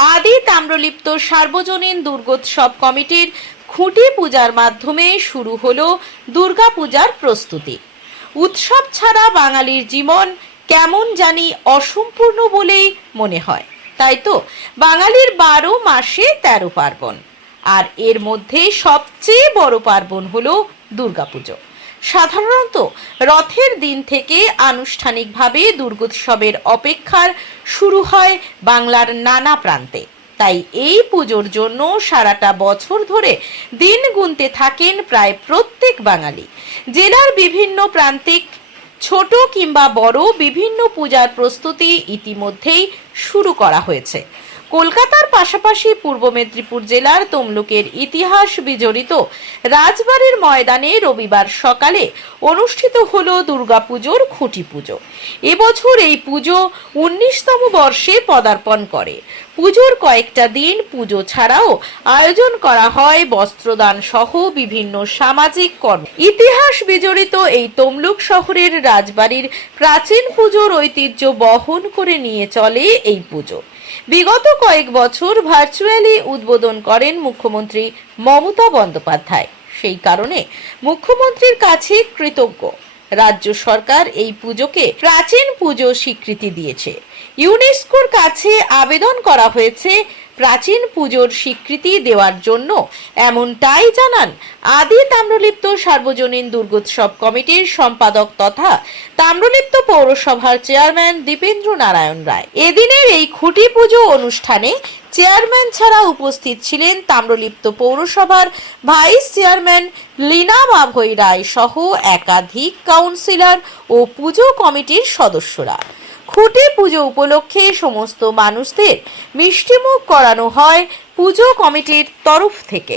আদি তাম্রলিপ্ত সার্বজনীন দুর্গোৎসব কমিটির খুঁটি পূজার মাধ্যমে শুরু হলো দুর্গা পূজার প্রস্তুতি। উৎসব ছাড়া বাঙালির জীবন কেমন জানি অসম্পূর্ণ বলেই মনে হয়। তাই তো, বাঙালির বারো মাসে তেরো পার্বণ। আর এর মধ্যে সবচেয়ে বড় পার্বণ হলো দুর্গাপুজো। সাধারণত রথের দিন থেকে আনুষ্ঠানিকভাবে দুর্গোৎসবের অপেক্ষার শুরু হয় বাংলার নানা প্রান্তে। তাই এই পুজোর জন্য সারাটা বছর ধরে দিন গুনতে থাকেন প্রায় প্রত্যেক বাঙালি। জেলার বিভিন্ন প্রান্তিক ছোট কিংবা বড় বিভিন্ন পূজার প্রস্তুতি ইতিমধ্যেই শুরু করা হয়েছে। কলকাতার পাশাপাশি পূর্ব মেদিনীপুর জেলার তমলুকের ইতিহাস বিজড়িত রাজবাড়ির ময়দানে রবিবার সকালে অনুষ্ঠিত হল দুর্গাপুজোর খুঁটি পুজো। এবছর এই পুজো উনিশতম বর্ষে পদার্পণ করে। পুজোর কয়েকটা দিন পুজো ছাড়াও আয়োজন করা হয় বস্ত্রদান সহ বিভিন্ন সামাজিক কর্ম। ইতিহাস বিজড়িত এই তমলুক শহরের রাজবাড়ির প্রাচীন পুজোর ঐতিহ্য বহন করে নিয়ে চলে এই পুজো। বিগত কয়েক বছর ভার্চুয়ালি উদ্বোধন করেন মুখ্যমন্ত্রী মমতা বন্দ্যোপাধ্যায়। সেই কারণে মুখ্যমন্ত্রীর কাছে কৃতজ্ঞ। রাজ্য সরকার এই পুজোকে প্রাচীন পুজো স্বীকৃতি দিয়েছে। ইউনেস্কোর কাছে আবেদন করা হয়েছে প্রাচীন পুজোর স্বীকৃতি দেওয়ার জন্য। এমনটাই জানান আদি তাম্রলিপ্ত সার্বজনীন দুর্গোৎসব কমিটির সম্পাদক তথা তাম্রলিপ্ত পৌরসভার চেয়ারম্যান দীপেন্দ্র নারায়ণ রায়। এদিনের এই খুঁটি পুজো অনুষ্ঠানে চেয়ারম্যান ছাড়া উপস্থিত ছিলেন তাম্রলিপ্ত পৌরসভার ভাইস চেয়ারম্যান লীনা মাভৈ রায় সহ একাধিক কাউন্সিলর ও পুজো কমিটির সদস্যরা। খুঁটি পুজো উপলক্ষে সমস্ত মানুষদের মিষ্টিমুখ করানো হয় পুজো কমিটির তরফ থেকে।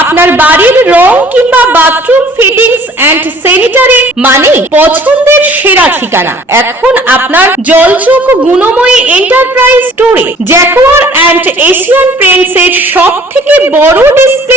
আপনার বাড়ির রং কিংবা বাথরুম ফিটিংস এন্ড স্যানিটারি মানে পছন্দের সেরা ঠিকানা। এখন আপনার জলচোখ গুণময়ী এন্টারপ্রাইজ স্টোরে জ্যাকোয়ার এন্ড এশিয়ান প্রিন্টস এর সব থেকে বড় ডিসপ্লে